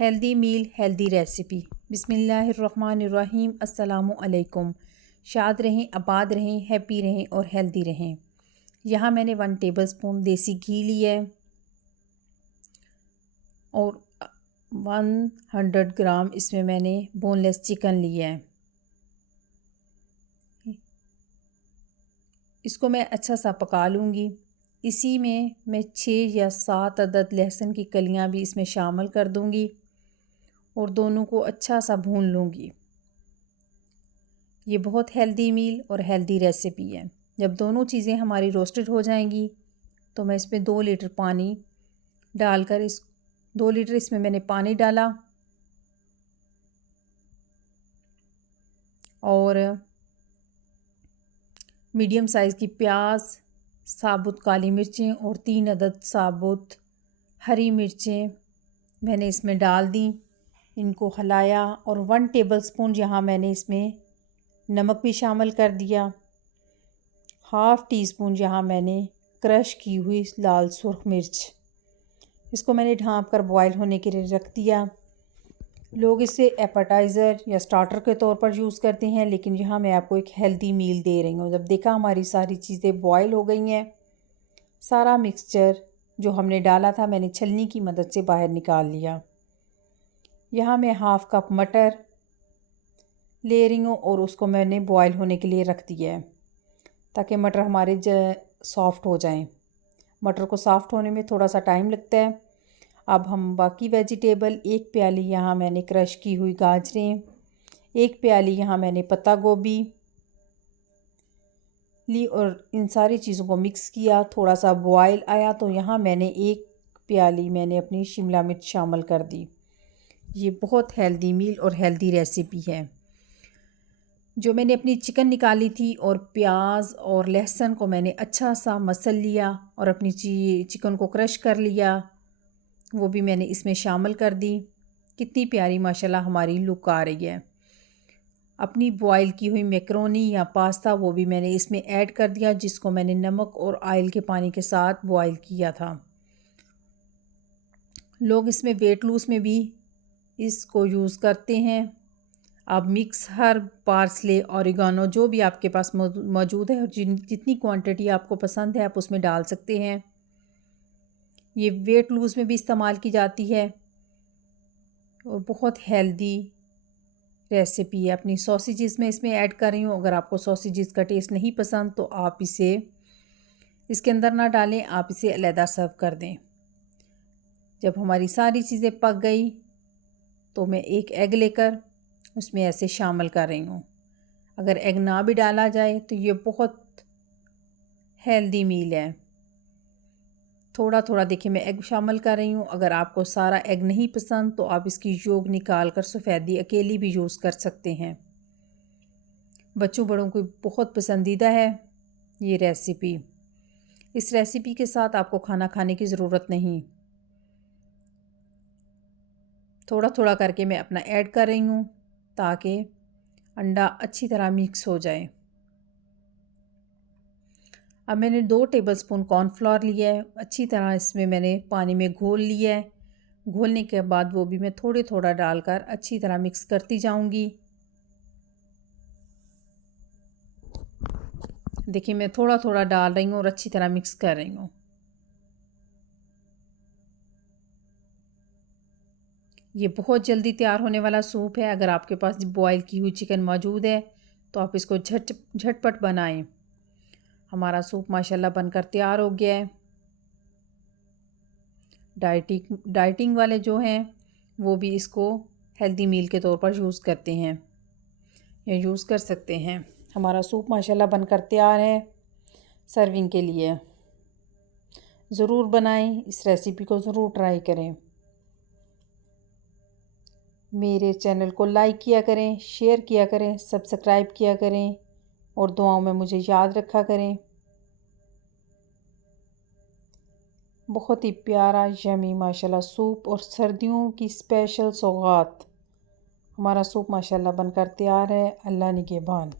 Healthy meal healthy recipe. बिस्मिल्लाहिर्रहमानिर्रहीम। अस्सलामु अलैकुम। शाद रहें, आबाद रहें, हैप्पी रहें और हेल्दी रहें। यहाँ मैंने 1 टेबलस्पून देसी घी लिया है और 100 ग्राम इसमें मैंने बोनलेस चिकन लिया है। इसको मैं अच्छा सा पका लूँगी। इसी में मैं 6 या 7 अदद लहसुन की कलियाँ भी इसमें शामिल कर दूँगी और दोनों को अच्छा सा भून लूँगी। ये बहुत हेल्दी मील और हेल्दी रेसिपी है। जब दोनों चीज़ें हमारी रोस्टेड हो जाएंगी तो मैं इसमें 2 लीटर पानी डालकर 2 लीटर इसमें मैंने पानी डाला और मीडियम साइज़ की प्याज, साबुत काली मिर्चें और 3 अदद साबुत हरी मिर्चें मैंने इसमें डाल दी। इनको हिलाया और 1 टेबलस्पून यहाँ मैंने इसमें नमक भी शामिल कर दिया। हाफ़ टी स्पून यहाँ मैंने क्रश की हुई लाल सुर्ख मिर्च। इसको मैंने ढाँप कर बॉयल होने के लिए रख दिया। लोग इसे एपेटाइज़र या स्टार्टर के तौर पर यूज़ करते हैं, लेकिन यहाँ मैं आपको एक हेल्दी मील दे रही हूँ। जब देखा हमारी सारी चीज़ें बॉयल हो गई हैं, सारा मिक्सचर जो हमने डाला था मैंने छलनी की मदद से बाहर निकाल लिया। यहाँ मैं हाफ़ कप मटर ले रही हूँ और उसको मैंने बॉयल होने के लिए रख दिया है ताकि मटर हमारे सॉफ़्ट हो जाएं। मटर को सॉफ़्ट होने में थोड़ा सा टाइम लगता है। अब हम बाकी वेजिटेबल, 1 प्याली यहाँ मैंने क्रश की हुई गाजरें, 1 प्याली यहाँ मैंने पत्ता गोभी ली और इन सारी चीज़ों को मिक्स किया। थोड़ा सा बॉयल आया तो यहाँ मैंने 1 प्याली मैंने अपनी शिमला मिर्च शामिल कर दी। ये बहुत हेल्दी मील और हेल्दी रेसिपी है। जो मैंने अपनी चिकन निकाली थी और प्याज और लहसुन को मैंने अच्छा सा मसल लिया और अपनी चिकन को क्रश कर लिया, वो भी मैंने इसमें शामिल कर दी। कितनी प्यारी माशाल्लाह हमारी लुक आ रही है। अपनी बॉयल की हुई मैकरोनी या पास्ता वो भी मैंने इसमें ऐड कर दिया, जिसको मैंने नमक और ऑयल के पानी के साथ बॉयल किया था। लोग इसमें वेट लूज़ में भी इसको यूज़ करते हैं। आप मिक्स हर्ब, पार्सले, ऑरिगानो जो भी आपके पास मौजूद है और जितनी क्वांटिटी आपको पसंद है आप उसमें डाल सकते हैं। ये वेट लूज़ में भी इस्तेमाल की जाती है और बहुत हेल्दी रेसिपी है। अपनी सॉसेजेस में इसमें ऐड कर रही हूँ। अगर आपको सॉसेजेस का टेस्ट नहीं पसंद तो आप इसे इसके अंदर ना डालें, आप इसे अलहदा सर्व कर दें। जब हमारी सारी चीज़ें पक गई तो मैं एक एग लेकर उसमें ऐसे शामिल कर रही हूँ। अगर एग ना भी डाला जाए तो ये बहुत हेल्दी मील है। थोड़ा थोड़ा देखिए मैं एग शामिल कर रही हूँ। अगर आपको सारा एग नहीं पसंद तो आप इसकी योग निकाल कर सफ़ेदी अकेली भी यूज़ कर सकते हैं। बच्चों बड़ों को बहुत पसंदीदा है ये रेसिपी। इस रेसिपी के साथ आपको खाना खाने की ज़रूरत नहीं। थोड़ा थोड़ा करके मैं अपना ऐड कर रही हूँ ताकि अंडा अच्छी तरह मिक्स हो जाए। अब मैंने 2 टेबलस्पून कॉर्नफ्लोर लिया है। अच्छी तरह इसमें मैंने पानी में घोल लिया है। घोलने के बाद वो भी मैं थोड़ा थोड़ा डालकर अच्छी तरह मिक्स करती जाऊंगी। देखिए मैं थोड़ा थोड़ा डाल रही हूँ और अच्छी तरह मिक्स कर रही हूँ। ये बहुत जल्दी तैयार होने वाला सूप है। अगर आपके पास बॉयल की हुई चिकन मौजूद है तो आप इसको झटपट बनाएं। हमारा सूप माशाल्लाह बनकर तैयार हो गया है। डाइटिंग वाले जो हैं वो भी इसको हेल्दी मील के तौर पर यूज़ करते हैं या यूज़ कर सकते हैं। हमारा सूप माशाल्लाह बनकर तैयार है सर्विंग के लिए। ज़रूर बनाएं, इस रेसिपी को ज़रूर ट्राई करें। मेरे चैनल को लाइक किया करें, शेयर किया करें, सब्सक्राइब किया करें और दुआओं में मुझे याद रखा करें। बहुत ही प्यारा यमी माशाल्लाह सूप और सर्दियों की स्पेशल सौगात। हमारा सूप माशाल्लाह बनकर तैयार है। अल्लाह निगहबान।